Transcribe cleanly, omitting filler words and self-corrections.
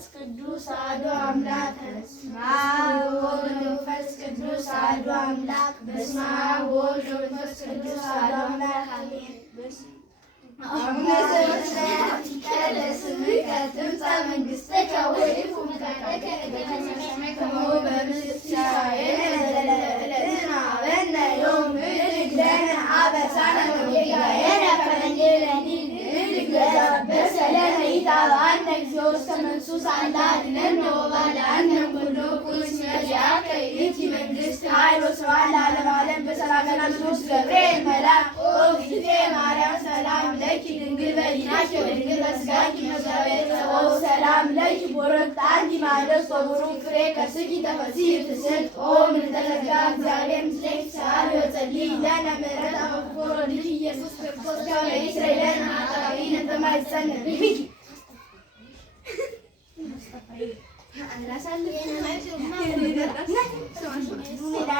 ወመንፈስ ቅዱስ አሐዱ አምላክ በስመ አብ ወወልድ ወመንፈስ ቅዱስ አሐዱ አምላክ በስመ አብ ወወልድ ወመንፈስ ቅዱስ አሐዱ አምላክ አሜን። አቡነ ዘበሰማያት ይትቀደስ ስምከ ትምጻእ መንግሥትከ ወይኩን ፈቃድከ በከመ በምድር ሲሳየነ ዘለለዕለትነ ሀበነ ዮም ንኅድግ ለነ አበሳነ ወጌጋየነ ከመ ንሕነኒ ንኅድግ ለዘአበሰለነ ኢታብአነ እግዚኦ ውስተ መንሱት አላ አድኅነነ ወባልዐነ እምኩሉ እኩይ እስመ ዚአከ ይእቲ መንግሥት ኃይል ወስብሐት ለዓለመ ዓለም። በሰላም ቅዱስ ገብርኤል መልአክ ኦ እግዝእትየ ማርያም ሰላም ለኪ ድንግል በዲናኪ ወድንግል በሥጋኪ መዛቤት ጸባኦ ሰላም ለኪ ቡርክት አንቲ እምአንስት ወቡሩክ ፍሬ ከርሥኪ ተፈሥሒ ፍስሕት ኦ ምልዕተ ጸጋ እግዚአብሔር ምስሌኪ ሰአሊ ወጸልዪ ለነ ምሕረተ በፍቁር ወልድኪ ኢየሱስ ክርስቶስ ከመ ይስረይ ለነ ኃጣውኢነ በማኅፀነ ብኪ